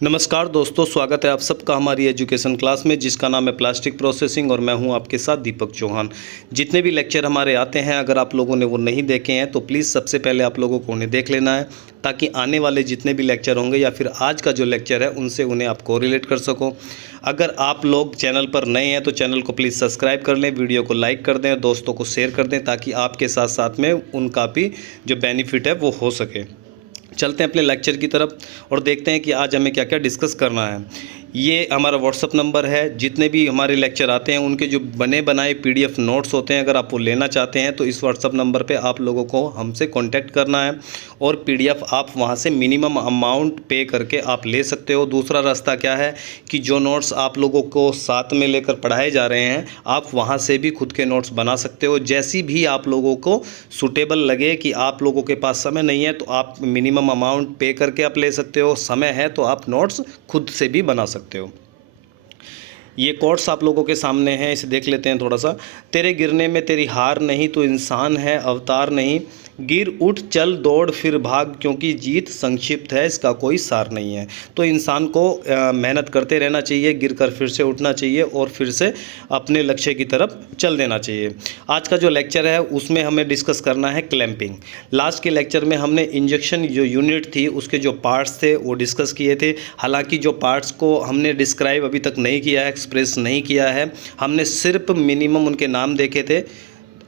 नमस्कार दोस्तों, स्वागत है आप सबका हमारी एजुकेशन क्लास में जिसका नाम है प्लास्टिक प्रोसेसिंग और मैं हूं आपके साथ दीपक चौहान। जितने भी लेक्चर हमारे आते हैं, अगर आप लोगों ने वो नहीं देखे हैं तो प्लीज़ सबसे पहले आप लोगों को उन्हें देख लेना है, ताकि आने वाले जितने भी लेक्चर होंगे या फिर आज का जो लेक्चर है उनसे उन्हें आप कोरिलेट कर सको। अगर आप लोग चैनल पर नए हैं तो चैनल को प्लीज़ सब्सक्राइब कर लें, वीडियो को लाइक कर दें, दोस्तों को शेयर कर दें, ताकि आपके साथ साथ में उनका भी जो बेनिफिट है वो हो सके। चलते हैं अपने लेक्चर की तरफ और देखते हैं कि आज हमें क्या क्या डिस्कस करना है। ये हमारा व्हाट्सअप नंबर है। जितने भी हमारे लेक्चर आते हैं उनके जो बने बनाए पीडीएफ नोट्स होते हैं, अगर आप वो लेना चाहते हैं तो इस व्हाट्सअप नंबर पे आप लोगों को हमसे कांटेक्ट करना है और पीडीएफ आप वहाँ से मिनिमम अमाउंट पे करके आप ले सकते हो। दूसरा रास्ता क्या है कि जो नोट्स आप लोगों को साथ में लेकर पढ़ाए जा रहे हैं, आप वहाँ से भी खुद के नोट्स बना सकते हो। जैसी भी आप लोगों को सूटेबल लगे कि आप लोगों के पास समय नहीं है तो आप मिनिमम अमाउंट पे करके आप ले सकते हो, समय है तो आप नोट्स खुद से भी बना सकते हो। ये कोट्स आप लोगों के सामने हैं, इसे देख लेते हैं थोड़ा सा। तेरे गिरने में तेरी हार नहीं, तो इंसान है अवतार नहीं। गिर उठ चल दौड़ फिर भाग, क्योंकि जीत संक्षिप्त है इसका कोई सार नहीं है। तो इंसान को मेहनत करते रहना चाहिए, गिरकर फिर से उठना चाहिए और फिर से अपने लक्ष्य की तरफ चल देना चाहिए। आज का जो लेक्चर है उसमें हमें डिस्कस करना है क्लैंपिंग। लास्ट के लेक्चर में हमने इंजेक्शन जो यूनिट थी उसके जो पार्ट्स थे वो डिस्कस किए थे। हालांकि जो पार्ट्स को हमने डिस्क्राइब अभी तक नहीं किया है, एक्सप्रेस नहीं किया है, हमने सिर्फ मिनिमम उनके नाम देखे थे,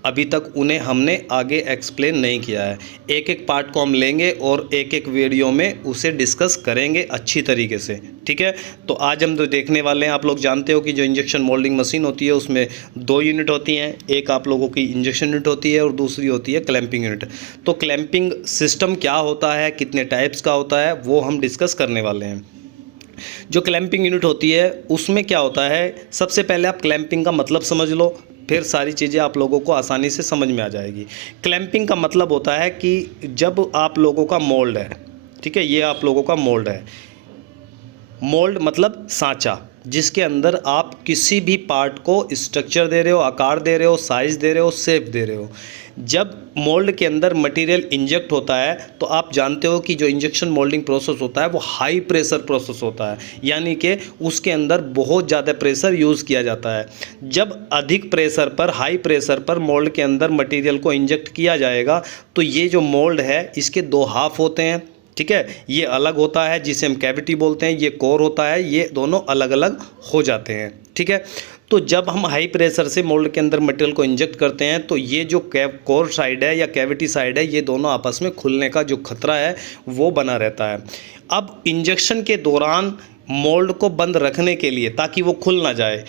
अभी तक उन्हें हमने आगे एक्सप्लेन नहीं किया है। एक एक पार्ट को हम लेंगे और एक एक वीडियो में उसे डिस्कस करेंगे अच्छी तरीके से, ठीक है। तो आज हम जो देखने वाले हैं, आप लोग जानते हो कि जो इंजेक्शन मोल्डिंग मशीन होती है उसमें दो यूनिट होती हैं। एक आप लोगों की इंजेक्शन यूनिट होती है और दूसरी होती है क्लैंपिंग यूनिट। तो क्लैंपिंग सिस्टम क्या होता है, कितने टाइप्स का होता है, वो हम डिस्कस करने वाले हैं। जो क्लैंपिंग यूनिट होती है उसमें क्या होता है, सबसे पहले आप क्लैंपिंग का मतलब समझ लो, फिर सारी चीज़ें आप लोगों को आसानी से समझ में आ जाएगी। क्लैंपिंग का मतलब होता है कि जब आप लोगों का मोल्ड है, ठीक है, ये आप लोगों का मोल्ड है। मोल्ड मतलब सांचा, जिसके अंदर आप किसी भी पार्ट को स्ट्रक्चर दे रहे हो, आकार दे रहे हो, साइज़ दे रहे हो, शेप दे रहे हो। जब मोल्ड के अंदर मटेरियल इंजेक्ट होता है तो आप जानते हो कि जो इंजेक्शन मोल्डिंग प्रोसेस होता है वो हाई प्रेशर प्रोसेस होता है, यानी कि उसके अंदर बहुत ज़्यादा प्रेशर यूज़ किया जाता है। जब अधिक प्रेशर पर, हाई प्रेशर पर मोल्ड के अंदर मटेरियल को इंजेक्ट किया जाएगा तो ये जो मोल्ड है इसके दो हाफ होते हैं, ठीक है। ये अलग होता है जिसे हम कैविटी बोलते हैं, ये कोर होता है, ये दोनों अलग अलग हो जाते हैं, ठीक है। तो जब हम हाई प्रेशर से मोल्ड के अंदर मटेरियल को इंजेक्ट करते हैं तो ये जो कोर साइड है या कैविटी साइड है, ये दोनों आपस में खुलने का जो खतरा है वो बना रहता है। अब इंजेक्शन के दौरान मोल्ड को बंद रखने के लिए, ताकि वो खुल ना जाए,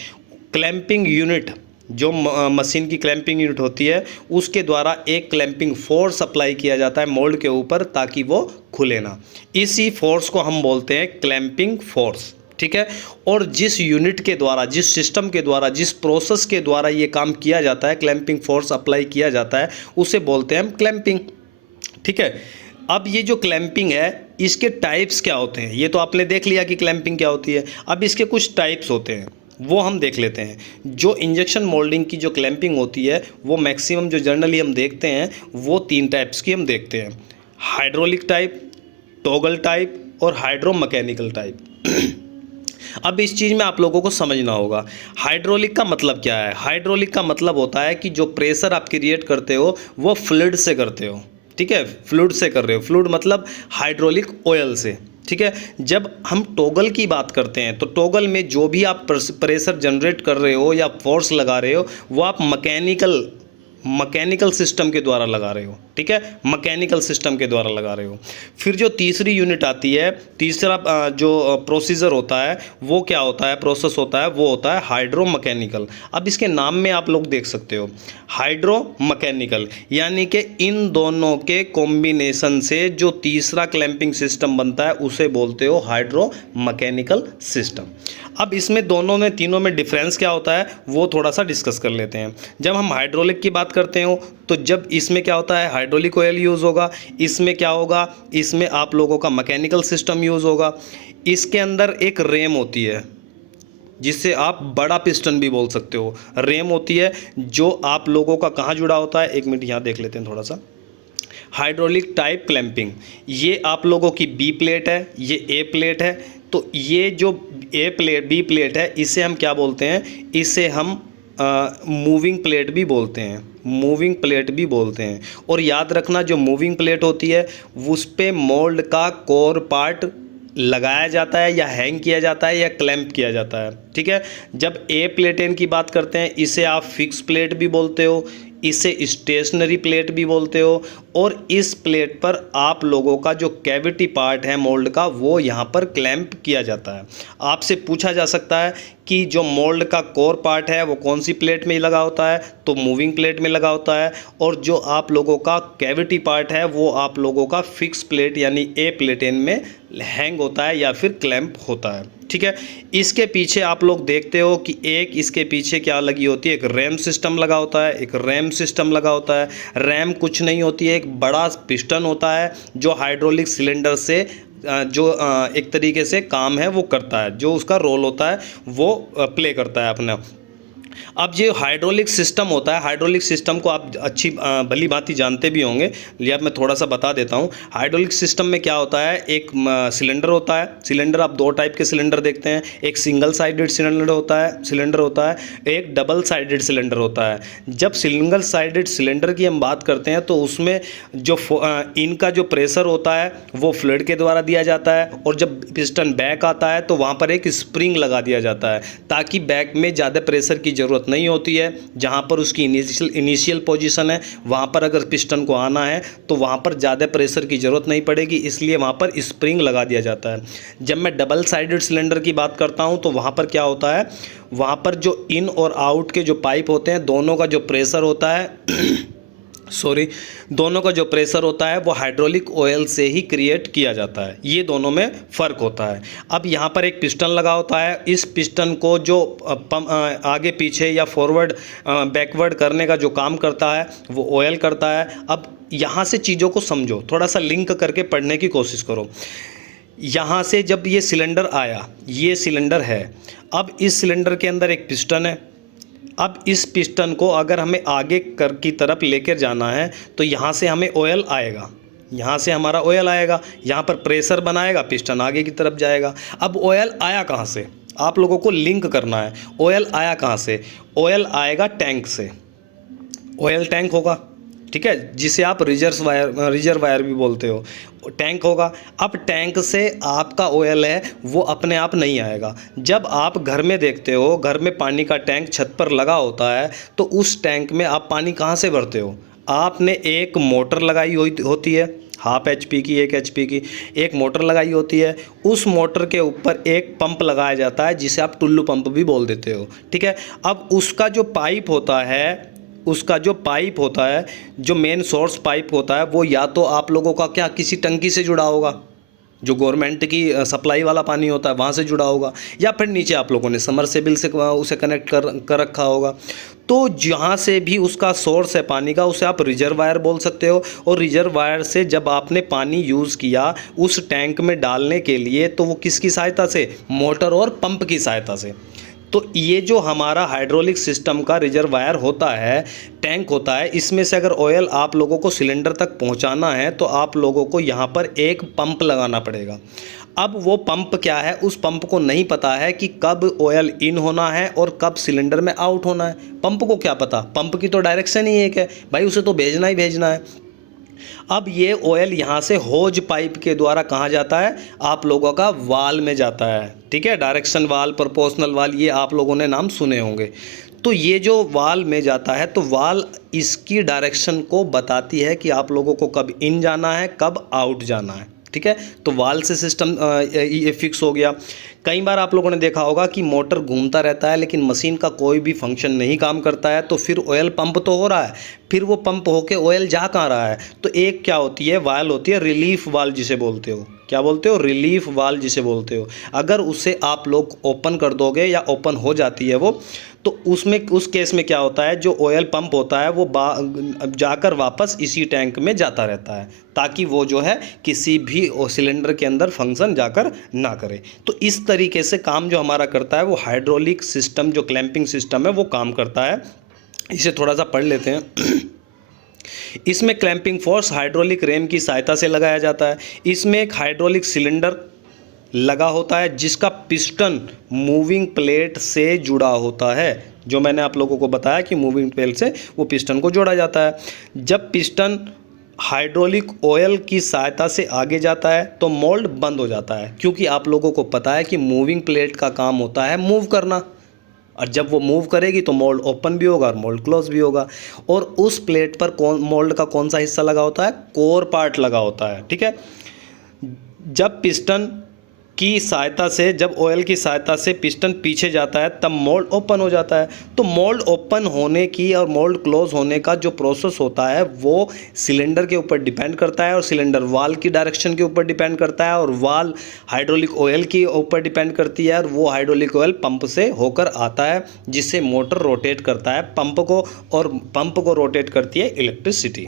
क्लैंपिंग यूनिट, जो मशीन की क्लैंपिंग यूनिट होती है उसके द्वारा एक क्लैंपिंग फोर्स अप्लाई किया जाता है मोल्ड के ऊपर, ताकि वो खुले ना। इसी फोर्स को हम बोलते हैं क्लैंपिंग फोर्स, ठीक है। और जिस यूनिट के द्वारा, जिस सिस्टम के द्वारा, जिस प्रोसेस के द्वारा ये काम किया जाता है, क्लैंपिंग फोर्स अप्लाई किया जाता है, उसे बोलते हैं हम क्लैंपिंग, ठीक है। अब ये जो क्लैंपिंग है इसके टाइप्स क्या होते हैं, ये तो आपने देख लिया कि क्लैंपिंग क्या होती है। अब इसके कुछ टाइप्स होते हैं वो हम देख लेते हैं। जो इंजेक्शन मोल्डिंग की जो क्लैंपिंग होती है वो मैक्सिमम जो जनरली हम देखते हैं वो तीन टाइप्स की हम देखते हैं: हाइड्रोलिक टाइप, टॉगल टाइप और हाइड्रो मैकेनिकल टाइप। अब इस चीज़ में आप लोगों को समझना होगा हाइड्रोलिक का मतलब क्या है। हाइड्रोलिक का मतलब होता है कि जो प्रेशर आप क्रिएट करते हो वो फ्लूइड से करते हो, ठीक है, फ्लूइड से कर रहे हो। फ्लूइड मतलब हाइड्रोलिक ऑयल से, ठीक है। जब हम टॉगल की बात करते हैं तो टॉगल में जो भी आप प्रेशर जनरेट कर रहे हो या फोर्स लगा रहे हो वो आप मैकेनिकल सिस्टम के द्वारा लगा रहे हो, ठीक है, मैकेनिकल सिस्टम के द्वारा लगा रहे हो। फिर जो तीसरी यूनिट आती है, तीसरा जो प्रोसीजर होता है वो क्या होता है, प्रोसेस होता है, वो होता है हाइड्रो मैकेनिकल। अब इसके नाम में आप लोग देख सकते हो हाइड्रो मैकेनिकल, यानी कि इन दोनों के कॉम्बिनेशन से जो तीसरा क्लैंपिंग सिस्टम बनता है उसे बोलते हो हाइड्रो मैकेनिकल सिस्टम। अब इसमें दोनों में, तीनों में डिफरेंस क्या होता है वो थोड़ा सा डिस्कस कर लेते हैं। जब हम हाइड्रोलिक की बात करते हो तो जब इसमें क्या होता है, हाइड्रोलिक ऑयल यूज़ होगा। इसमें क्या होगा, इसमें आप लोगों का मैकेनिकल सिस्टम यूज़ होगा। इसके अंदर एक रेम होती है जिससे आप बड़ा पिस्टन भी बोल सकते हो। रेम होती है जो आप लोगों का कहाँ जुड़ा होता है, एक मिनट यहाँ देख लेते हैं थोड़ा सा। हाइड्रोलिक टाइप क्लैंपिंग, ये आप लोगों की बी प्लेट है, ये ए प्लेट है, तो ये जो ए प्लेट बी प्लेट है इसे हम क्या बोलते हैं, इसे हम मूविंग प्लेट भी बोलते हैं, मूविंग प्लेट भी बोलते हैं। और याद रखना जो मूविंग प्लेट होती है उस पे मोल्ड का कोर पार्ट लगाया जाता है या हैंग किया जाता है या क्लैंप किया जाता है। ठीक है, जब ए प्लेटेन की बात करते हैं इसे आप फिक्स प्लेट भी बोलते हो, इसे स्टेशनरी प्लेट भी बोलते हो, और इस प्लेट पर आप लोगों का जो कैविटी पार्ट है मोल्ड का वो यहाँ पर क्लैंप किया जाता है। आपसे पूछा जा सकता है कि जो मोल्ड का कोर पार्ट है वो कौन सी प्लेट में लगा होता है, तो मूविंग प्लेट में लगा होता है, और जो आप लोगों का कैविटी पार्ट है वो आप लोगों का फिक्स प्लेट यानी ए प्लेटेन में हैंग होता है या फिर क्लैंप होता है। ठीक है, इसके पीछे आप लोग देखते हो कि एक इसके पीछे क्या लगी होती है, एक रैम सिस्टम लगा होता है, एक रैम सिस्टम लगा होता है। रैम कुछ नहीं होती है, एक बड़ा पिस्टन होता है जो हाइड्रोलिक सिलेंडर से जो एक तरीके से काम है वो करता है, जो उसका रोल होता है वो प्ले करता है अपना। अब ये हाइड्रोलिक सिस्टम होता है, हाइड्रोलिक सिस्टम को आप अच्छी भली भांति जानते भी होंगे, लिया मैं थोड़ा सा बता देता हूँ। हाइड्रोलिक सिस्टम में क्या होता है, एक सिलेंडर होता है। सिलेंडर आप दो टाइप के सिलेंडर देखते हैं, एक सिंगल साइडेड सिलेंडर होता है, एक डबल साइडेड सिलेंडर होता है। जब सिंगल साइडेड सिलेंडर की हम बात करते हैं तो उसमें जो इनका जो प्रेशर होता है वो फ्लूइड के द्वारा दिया जाता है, और जब पिस्टन बैक आता है तो वहाँ पर एक स्प्रिंग लगा दिया जाता है ताकि बैक में ज़्यादा प्रेशर की ज़रूरत नहीं होती है। जहाँ पर उसकी इनिशियल पोजीशन है वहाँ पर अगर पिस्टन को आना है तो वहाँ पर ज़्यादा प्रेशर की ज़रूरत नहीं पड़ेगी, इसलिए वहाँ पर स्प्रिंग लगा दिया जाता है। जब मैं डबल साइडेड सिलेंडर की बात करता हूँ तो वहाँ पर क्या होता है, वहाँ पर जो इन और आउट के जो पाइप होते हैं दोनों का जो प्रेशर होता है दोनों का जो प्रेशर होता है वो हाइड्रोलिक ऑयल से ही क्रिएट किया जाता है। ये दोनों में फ़र्क होता है। अब यहाँ पर एक पिस्टन लगा होता है, इस पिस्टन को जो आगे पीछे या फॉरवर्ड बैकवर्ड करने का जो काम करता है वो ऑयल करता है। अब यहाँ से चीज़ों को समझो, थोड़ा सा लिंक करके पढ़ने की कोशिश करो। यहाँ से जब ये सिलेंडर आया, ये सिलेंडर है, अब इस सिलेंडर के अंदर एक पिस्टन है। अब इस पिस्टन को अगर हमें आगे कर की तरफ लेकर जाना है तो यहाँ से हमें ऑयल आएगा, यहाँ से हमारा ऑयल आएगा, यहाँ पर प्रेशर बनाएगा, पिस्टन आगे की तरफ जाएगा। अब ऑयल आया कहाँ से, आप लोगों को लिंक करना है। ऑयल आया कहाँ से, ऑयल आएगा टैंक से, ऑयल टैंक होगा, ठीक है, जिसे आप रिजर्वायर भी बोलते हो, टैंक होगा। अब टैंक से आपका ऑयल है वो अपने आप नहीं आएगा। जब आप घर में देखते हो, घर में पानी का टैंक छत पर लगा होता है तो उस टैंक में आप पानी कहाँ से भरते हो, आपने एक मोटर लगाई होती है, हाफ HP की, 1 HP की एक मोटर लगाई होती है। उस मोटर के ऊपर एक पंप लगाया जाता है जिसे आप टुल्लू पंप भी बोल देते हो, ठीक है। अब उसका जो पाइप होता है, जो मेन सोर्स पाइप होता है वो या तो आप लोगों का क्या किसी टंकी से जुड़ा होगा, जो गवर्नमेंट की सप्लाई वाला पानी होता है वहाँ से जुड़ा होगा, या फिर नीचे आप लोगों ने समरसेबिल से उसे कनेक्ट कर रखा होगा। तो जहाँ से भी उसका सोर्स है पानी का उसे आप रिजर्वायर बोल सकते हो। और रिजर्वायर से जब आपने पानी यूज़ किया उस टैंक में डालने के लिए तो वो किसकी सहायता से, मोटर और पंप की सहायता से। तो ये जो हमारा हाइड्रोलिक सिस्टम का रिजर्वायर होता है, टैंक होता है, इसमें से अगर ऑयल आप लोगों को सिलेंडर तक पहुंचाना है तो आप लोगों को यहाँ पर एक पंप लगाना पड़ेगा। अब वो पंप क्या है, उस पंप को नहीं पता है कि कब ऑयल इन होना है और कब सिलेंडर में आउट होना है। पंप को क्या पता, पंप की तो डायरेक्शन ही एक है भाई, उसे तो भेजना ही भेजना है। अब ये ऑयल यहाँ से होज पाइप के द्वारा कहाँ जाता है, आप लोगों का वाल में जाता है, ठीक है। डायरेक्शन वाल, प्रोपोर्शनल वाल, ये आप लोगों ने नाम सुने होंगे। तो ये जो वाल में जाता है तो वाल इसकी डायरेक्शन को बताती है कि आप लोगों को कब इन जाना है, कब आउट जाना है, ठीक है। तो वाल से सिस्टम ये फिक्स हो गया। कई बार आप लोगों ने देखा होगा कि मोटर घूमता रहता है लेकिन मशीन का कोई भी फंक्शन नहीं काम करता है, तो फिर ऑयल पंप तो हो रहा है, फिर वो पंप होके ऑयल जा कहाँ रहा है, तो एक क्या होती है, वाल होती है, रिलीफ वाल जिसे बोलते हो। क्या बोलते हो, रिलीफ वाल जिसे बोलते हो। अगर उसे आप लोग ओपन कर दोगे या ओपन हो जाती है वो, तो उसमें उस केस में क्या होता है, जो ऑयल पंप होता है वो जाकर वापस इसी टैंक में जाता रहता है, ताकि वो जो है किसी भी सिलेंडर के अंदर फंक्शन जाकर ना करे। तो इस तरीके से काम जो हमारा करता है वो हाइड्रोलिक सिस्टम, जो क्लैंपिंग सिस्टम है वो काम करता है। इसे थोड़ा सा पढ़ लेते हैं। इसमें क्लैंपिंग फोर्स हाइड्रोलिक रैम की सहायता से लगाया जाता है। इसमें एक हाइड्रोलिक सिलेंडर लगा होता है जिसका पिस्टन मूविंग प्लेट से जुड़ा होता है। जो मैंने आप लोगों को बताया कि मूविंग प्लेट से वो पिस्टन को जोड़ा जाता है। जब पिस्टन हाइड्रोलिक ऑयल की सहायता से आगे जाता है तो मोल्ड बंद हो जाता है, क्योंकि आप लोगों को पता है कि मूविंग प्लेट का काम होता है मूव करना, और जब वो मूव करेगी तो मोल्ड ओपन भी होगा और मोल्ड क्लोज भी होगा। और उस प्लेट पर मोल्ड का कौन सा हिस्सा लगा होता है? कोर पार्ट लगा होता है। ठीक है। जब पिस्टन की सहायता से, जब ऑयल की सहायता से पिस्टन पीछे जाता है तब मोल्ड ओपन हो जाता है। तो मोल्ड ओपन होने की और मोल्ड क्लोज होने का जो प्रोसेस होता है वो सिलेंडर के ऊपर डिपेंड करता है, और सिलेंडर वाल की डायरेक्शन के ऊपर डिपेंड करता है, और वाल हाइड्रोलिक ऑयल के ऊपर डिपेंड करती है, और वो हाइड्रोलिक ऑयल पंप से होकर आता है, जिससे मोटर रोटेट करता है पंप को, और पंप को रोटेट करती है इलेक्ट्रिसिटी।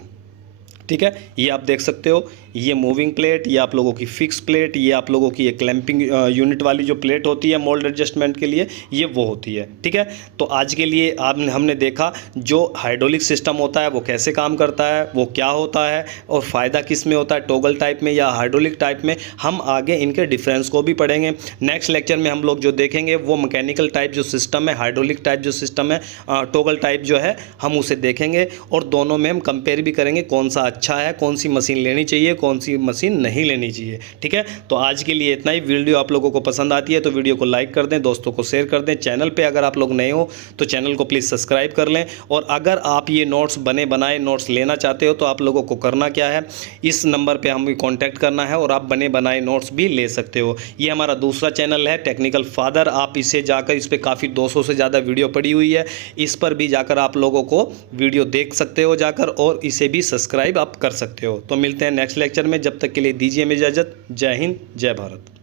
ठीक है, ये आप देख सकते हो, ये मूविंग प्लेट, ये आप लोगों की फिक्स प्लेट, ये आप लोगों की एक क्लैंपिंग यूनिट वाली जो प्लेट होती है मोल्ड एडजस्टमेंट के लिए, ये वो होती है। ठीक है। तो आज के लिए हमने देखा जो हाइड्रोलिक सिस्टम होता है वो कैसे काम करता है, वो क्या होता है, और फ़ायदा किस में होता है, टॉगल टाइप में या हाइड्रोलिक टाइप में। हम आगे इनके डिफरेंस को भी पढ़ेंगे। नेक्स्ट लेक्चर में हम लोग जो देखेंगे वो मैकेनिकल टाइप जो सिस्टम है, हाइड्रोलिक टाइप जो सिस्टम है, टॉगल टाइप जो है, हम उसे देखेंगे, और दोनों में हम कंपेयर भी करेंगे कौन सा अच्छा है, कौन सी मशीन लेनी चाहिए, कौन सी मशीन नहीं लेनी चाहिए। ठीक है। तो आज के लिए इतना ही। वीडियो आप लोगों को पसंद आती है तो वीडियो को लाइक कर दें, दोस्तों को शेयर कर दें। चैनल पे अगर आप लोग नए हो तो चैनल को प्लीज़ सब्सक्राइब कर लें। और अगर आप ये नोट्स बने बनाए नोट्स लेना चाहते हो तो आप लोगों को करना क्या है, इस नंबर पर हमें कॉन्टैक्ट करना है और आप बने बनाए नोट्स भी ले सकते हो। ये हमारा दूसरा चैनल है टेक्निकल फादर। आप इसे जाकर, इस पर काफ़ी 200 से ज़्यादा वीडियो पड़ी हुई है, इस पर भी जाकर आप लोगों को वीडियो देख सकते हो जाकर, और इसे भी सब्सक्राइब आप कर सकते हो। तो मिलते हैं नेक्स्ट लेक्चर में, जब तक के लिए दीजिए हमें इजाज़त। जय हिंद, जय भारत।